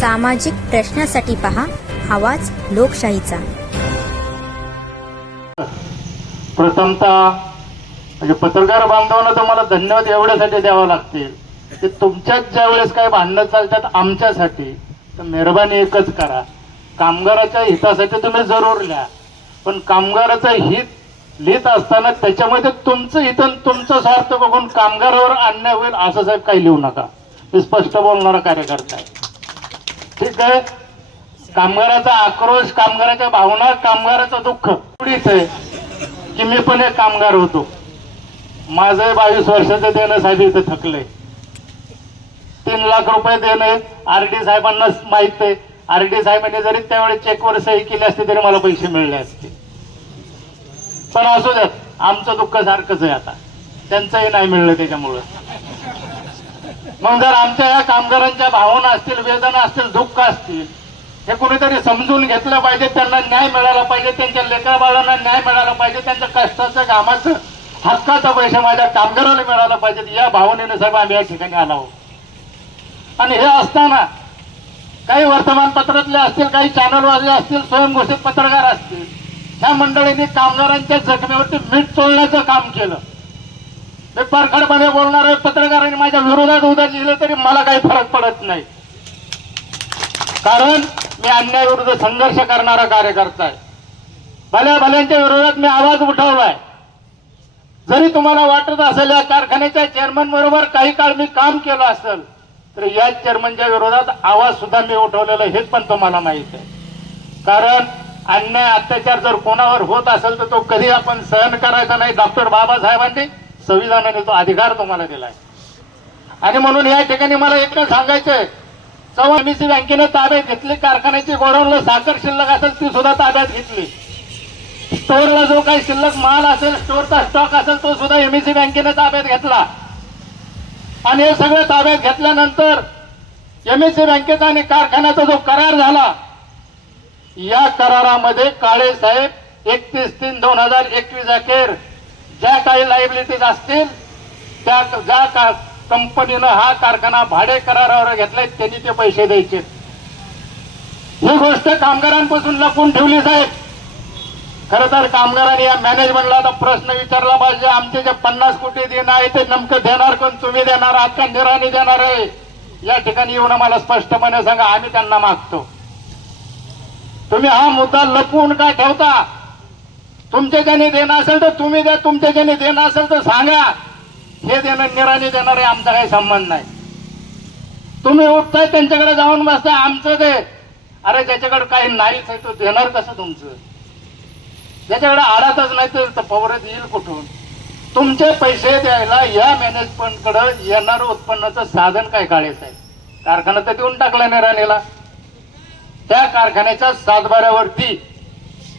सामाजिक प्रश्नासाठी पहा आवाज लोकशाहीचा. प्रथमतः म्हणजे पत्रकार बांधवांना तुम्हाला धन्यवाद एवढ्यासाठी द्यावं लागतील की तुमच्याच ज्या वेळेस काय भांडणं चालतात आमच्यासाठी तर मेहरबानी एकच करा. कामगाराच्या हितासाठी तुम्ही जरूर लिहा. पण कामगाराचं हित लिहित असताना त्याच्यामध्ये तुमचं हित तुमचं तुमचा स्वार्थ बघून कामगारावर अन्याय होईल असं साहेब काही लिहू नका. मी स्पष्ट बोलणारा कार्यकर्ता आहे. ठीक आहे कामगाराचा आक्रोश कामगाराच्या भावना कामगाराचं दुःख. एवढीच आहे की मी पण एक कामगार होतो. माझं बावीस वर्षाचं देणं साहेब इथं थकलंय. तीन लाख रुपये देणं आर डी साहेबांना माहीत आहे. आर डी साहेबांनी जरी त्यावेळेस चेकवर सही केली असते तरी मला पैसे मिळले असते. पण असू द्यात आमचं दुःख सारखंच आहे आता. त्यांचंही नाही मिळलं त्याच्यामुळं. मग जर आमच्या या कामगारांच्या भावना असतील वेदना असतील दुःख असतील हे कुणीतरी समजून घेतलं पाहिजे त्यांना न्याय मिळाला पाहिजे त्यांच्या लेकरबाळांना न्याय मिळाला पाहिजे त्यांच्या कष्टाचं कामाचं हक्काचा पैसे माझ्या कामगाराला मिळाला पाहिजे या भावनेने साहेब आम्ही या ठिकाणी आलो आहोत. आणि हे असताना काही वर्तमानपत्रातले असतील काही चॅनलवाले असतील स्वयंघोषित पत्रकार असतील ह्या मंडळींनी कामगारांच्या जखमेवरती मीठ चोळण्याचं काम केलं. मी परखडपणे बोलणारे पत्रकारांनी माझ्या विरोधात उद्या लिहिलं तरी मला काही फरक पडत नाही. कारण मी अन्यायाविरुद्ध संघर्ष करणारा कार्यकर्ता आहे. भल्या भल्यांच्या विरोधात मी आवाज उठवलाय. जरी तुम्हाला वाटत असेल या कारखान्याच्या चेअरमन बरोबर काही काळ मी काम केलं असेल तर या चेअरमनच्या विरोधात आवाज सुद्धा मी उठवलेला हेच पण तुम्हाला माहीत आहे. कारण अन्याय अत्याचार जर कोणावर होत असेल तर तो कधी आपण सहन करायचा नाही डॉक्टर बाबासाहेबांनी. संविधानाने तो अधिकार तुम्हाला दिलाय. आणि म्हणून या ठिकाणी मला एकच सांगायचंय चव्हाण एमईसी बँकेने ताब्यात घेतली कारखान्याची गोडाऊनला साखर शिल्लक असेल ती सुद्धा ताब्यात घेतली. स्टोअरला जो काही शिल्लक माल असेल स्टोअरचा स्टॉक असेल तो सुद्धा एमईसी बँकेने ताब्यात घेतला. आणि हे सगळं ताब्यात घेतल्यानंतर एमएससी बँकेचा आणि कारखान्याचा जो करार झाला या करारामध्ये काळे साहेब एकतीस तीन दोन हजार एकवीस अखेर ज्या काही लायबिलिटीज असतील त्या ज्या का कंपनीनं हा कारखाना भाडे करारावर घेतलाय त्यांनी ते पैसे द्यायचे. ही गोष्ट कामगारांपासून लपून ठेवली साहेब. खरं तर कामगारांनी या मॅनेजमेंटला आता प्रश्न विचारला पाहिजे. आमचे जे पन्नास कोटी देणं आहे ते नेमकं देणार कोण? तुम्ही देणार आहात का निराणी देणार आहे. या ठिकाणी येऊन आम्हाला स्पष्टपणे सांगा आम्ही त्यांना मागतो. तुम्ही हा मुद्दा लपवून का ठेवता? तुमच्या ज्याने देणं असेल तर तुम्ही द्या तुमच्या ज्याने देणं असेल तर सांगा. हे देणं निराणी देणार आहे आमचा काही संबंध नाही. तुम्ही उठताय त्यांच्याकडे जाऊन बसताय आमचं ते. अरे ज्याच्याकडे काही नाहीच आहे तो देणार कसं तुमचं? ज्याच्याकडे आडातच नाही तर पवरत येईल कुठून? तुमचे पैसे द्यायला या मॅनेजमेंटकडं येणारं उत्पन्नाचं साधन काय काळेच आहे? कारखाना तर देऊन टाकला निराणीला. त्या कारखान्याच्या सातबाऱ्यावरती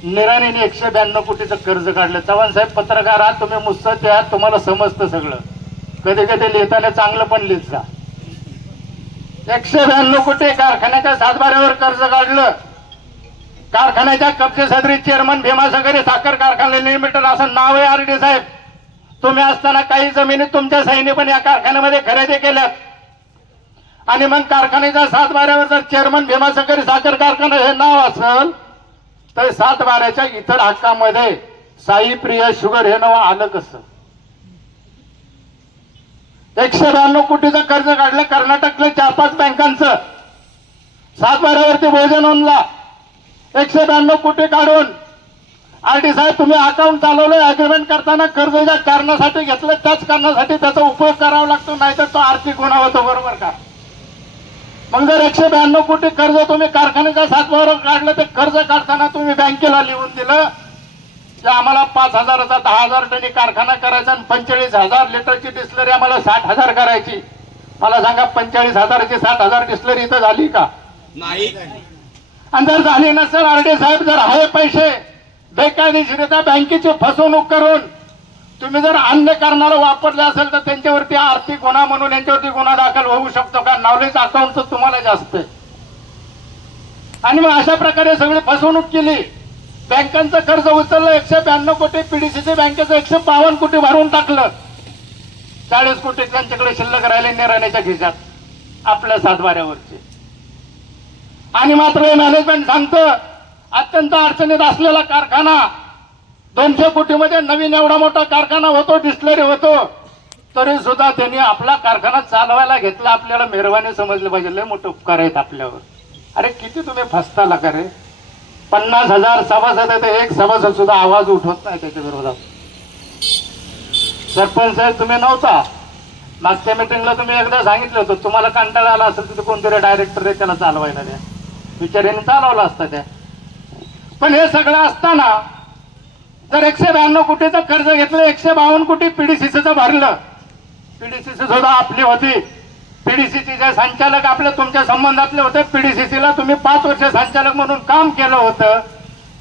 निराणीने एकशे ब्याण्णव कोटीचं कर्ज काढलं. चव्हाण साहेब पत्रकार आहात तुम्ही मुस्तत आहात तुम्हाला समजतं सगळं. कधी कधी लिहिताना चांगलं पण लिहित. जा एकशे ब्याण्णव कोटी कारखान्याच्या सातबाऱ्यावर कर्ज काढलं. कारखान्याच्या कब्जे सदरी चेअरमन भीमासागरी साखर कारखाना लिमिटेड असं नाव आहे आर डी साहेब. तुम्ही असताना काही जमिनी तुमच्या सैन्य पण या कारखान्यामध्ये खरेदी केल्यात आणि मग कारखान्याच्या सातबाऱ्यावर जर चेअरमन भीमासागरी साखर कारखाना हे नाव असेल तर सात बाराच्या इतर हक्कामध्ये साई प्रिया शुगर हे नाव आलं कसं? एकशे ब्याण्णव कोटीचं कर्ज काढलं कर्नाटकले चार पाच बँकांचं. सात बाऱ्यावरती भोजन नोंदला एकशे ब्याण्णव कोटी काढून. आर डी साहेब तुम्ही अकाउंट चालवलं अग्रीमेंट करताना कर्ज ज्या कारणासाठी घेतलं त्याच कारणासाठी त्याचा उपयोग करावा लागतो नाहीतर तो आर्थिक गुन्हा होतो बरोबर का? मग जर एकशे ब्याण्णव कोटी कर्ज तुम्ही कारखान्याच्या सातबावर काढलं ते कर्ज काढताना तुम्ही बँकेला लिहून दिलं. की आम्हाला पाच हजाराचा दहा हजार टनी कारखाना करायचा आणि पंचेचाळीस हजार लिटरची डिस्लरी आम्हाला साठ हजार करायची. मला सांगा पंचेचाळीस हजाराची साठ हजार डिस्लरी इथं झाली का? नाही. आणि जर झाली नसेल आरडे साहेब जर आहे पैसे बेकायदेशीरित्या बँकेची फसवणूक करून तुम्ही जर अन्य कारणाला वापरले असेल तर त्यांच्यावरती आर्थिक गुन्हा म्हणून यांच्यावरती गुन्हा दाखल होऊ शकतो का? नॉलेज अकाउंटचं तुम्हाला आणि मग अशा प्रकारे सगळी फसवणूक केली. बँकांचं कर्ज उचललं एकशे ब्याण्णव कोटी पीडीसीसी बँकेचं एकशे बावन्न कोटी भरून टाकलं. चाळीस कोटी त्यांच्याकडे शिल्लक राहिले निराण्याच्या खिशात आपल्या सातबाऱ्यावरचे. आणि मात्र हे मॅनेजमेंट सांगतं अत्यंत अडचणीत असलेला कारखाना दोनशे कोटीमध्ये नवीन एवढा मोठा कारखाना होतो डिस्टलरी होतो. तरी सुद्धा त्यांनी आपला कारखाना चालवायला घेतला. आपल्याला मेहरबानी समजलं पाहिजे. लय मोठं उपकार आहेत आपल्यावर. अरे किती तुम्ही फसताला का रे? पन्नास हजार सभासद आहे तर एक सभासद सुद्धा आवाज उठवत नाही त्याच्या विरोधात. सरपंच साहेब तुम्ही नव्हता. मागच्या मिटिंगला तुम्ही एकदा सांगितलं होतं. तुम्हाला कंटाळा आला असेल तर कोणतरी डायरेक्टर आहे त्याला चालवायला द्या. बिचाऱ्याने चालवलं असतं त्या. पण हे सगळं असताना जर एकशे ब्याण्णव कोटीचं कर्ज घेतलं एकशे बावन्न कोटी पीडीसीचं भरलं पीडीसीसी सुद्धा आपली होती. पीडीसीसी जे संचालक आपले तुमच्या संबंधातले होते. पीडीसीसीला तुम्ही पाच वर्ष संचालक म्हणून काम केलं होतं.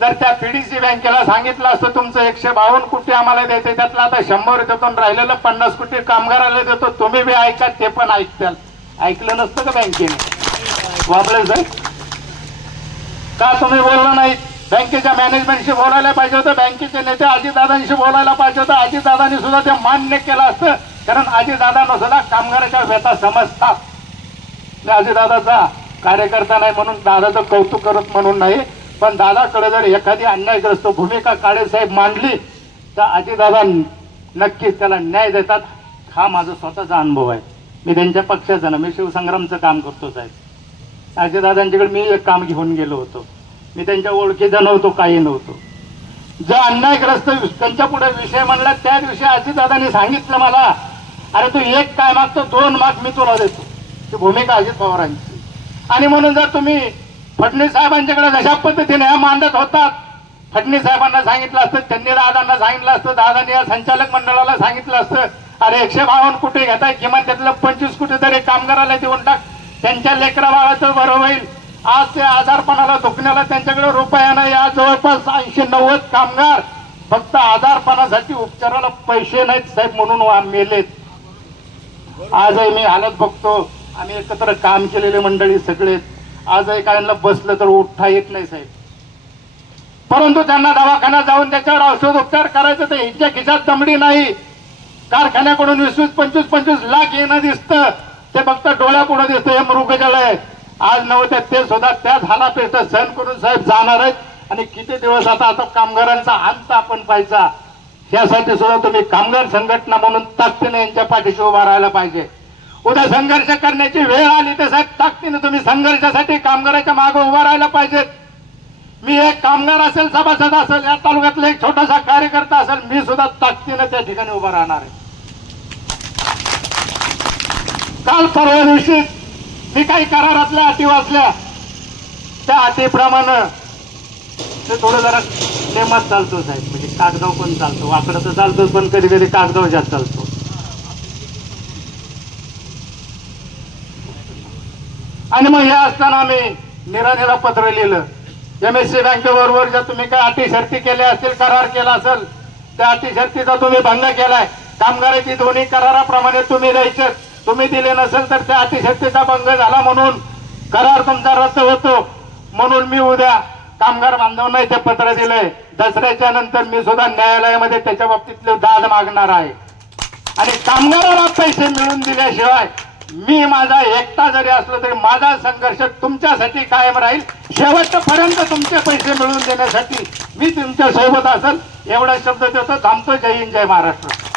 जर त्या पीडीसी बँकेला सांगितलं असतं तुमचं एकशे बावन्न कोटी आम्हाला द्यायचं त्यातलं आता शंभर देतो राहिलेलं पन्नास कोटी कामगाराला देतो तुम्ही बी ऐका ते पण ऐकताल ऐकलं नसतं का बँकेने? वापरे सर का तुम्ही बोलला नाही? बँकेच्या मॅनेजमेंटशी बोलायला पाहिजे होतं बँकेचे नेते अजितदादांशी बोलायला पाहिजे होतं अजितदादांनी सुद्धा ते मान्य केलं असतं. कारण अजितदादांना सुद्धा कामगाराच्या व्यथा समजतात. मी कार्यकर्ता नाही म्हणून दादाचं कौतुक करत म्हणून नाही पण दादाकडे जर एखादी अन्यायग्रस्त भूमिका काळेसाहेब मांडली तर आजीदादा नक्कीच त्याला न्याय देतात. हा माझा स्वतःचा अनुभव आहे. मी त्यांच्या पक्षाचा ना मी शिवसंग्रामचं काम करतो साहेब. आजीदादांच्याकडे मी एक काम घेऊन गेलो होतो. मी त्यांच्या ओळखीचा नव्हतो काही नव्हतो. जो अन्यायग्रस्त त्यांच्या पुढे विषय म्हणला त्या दिवशी आजीदादांनी सांगितलं मला अरे तू एक काय मागतो दोन माग मी तुला देतो. ही भूमिका अजित पवारांची. आणि म्हणून जर तुम्ही फडणवीस साहेबांच्याकडे जशा पद्धतीने ह्या मांडत होतात फडणवीस साहेबांना सांगितलं असतं त्यांनी दादांना सांगितलं असतं दादांनी या संचालक मंडळाला सांगितलं असतं अरे एकशे बावन्न कुठे घेताय किमान त्यातलं पंचवीस कुठे तरी कामगाराला देऊन टाक. त्यांच्या लेकरा बाळाचं बरं होईल. आज ते आजारपणाला दुखण्याला त्यांच्याकडे रुपया नाही. आज जवळपास ऐंशी नव्वद कामगार फक्त आजारपणासाठी उपचाराला पैसे नाहीत साहेब म्हणून मेलेत. आजही मी हालत बघतो. आम्ही एकत्र काम केलेले मंडळी सगळे. आजही काहींना बसलं तर उठता येत नाही साहेब. परंतु त्यांना दवाखान्यात जाऊन त्याच्यावर औषध उपचार करायचं तर यांच्या खिशात दमडी नाही. कारखान्याकडून वीस वीस पंचवीस पंचवीस लाख येणं दिसतं. ते फक्त डोळ्यापुढे दिसतं हे मृगजळ आहे. आज नव्हते ते सुद्धा त्याच हालापेष्ट सहन करून साहेब जाणार आहेत. आणि किती दिवस आता आता कामगारांचा अंत आपण पाहायचा. यासाठी सुद्धा तुम्ही कामगार संघटना म्हणून ताकदीने यांच्या पाठीशी उभा राहायला पाहिजे. उद्या संघर्ष करण्याची वेळ आली तर साहेब ताकदीने तुम्ही संघर्षासाठी कामगाराच्या मागे उभा राहायला पाहिजेत. मी एक कामगार असेल सभासद असेल या तालुक्यातला एक छोटासा कार्यकर्ता असेल मी सुद्धा ताकदीने त्या ठिकाणी उभा राहणार आहे. काल परवा दिवशी मी काही करारातल्या अटी वाचल्या. त्या अटीप्रमाणे ते थोडं जरा नेमात चालतो साहेब म्हणजे कागदाव पण चालतो वाकडं तर चालतो पण कधी कधी कागदाव जास्त चालतो. आणि मग हे असताना आम्ही निराणीला पत्र लिहिलं. एम एस सी बँकेबरोबर जर तुम्ही काय अटी शर्ती केल्या असतील करार केला असेल त्या अटी शर्तीचा तुम्ही भंग केलाय. कामगाराची दोन्ही कराराप्रमाणे तुम्ही द्यायचे. तुम्ही दिले नसेल तर त्या अटी शर्तीचा भंग झाला म्हणून करार तुमचा रद्द होतो. म्हणून मी उद्या कामगार बांधवांना इथे पत्र दिलंय. दसऱ्याच्या नंतर मी सुद्धा न्यायालयामध्ये त्याच्या बाबतीतले दाद मागणार आहे. आणि कामगाराला पैसे मिळवून दिल्याशिवाय मी माझा एकटा जरी असलो तरी माझा संघर्ष तुमच्यासाठी कायम राहील. शेवटपर्यंत तुमचे पैसे मिळवून देण्यासाठी मी तुमच्यासोबत असेल. एवढा शब्द देतो. थांबतो. जय हिंद जय महाराष्ट्र.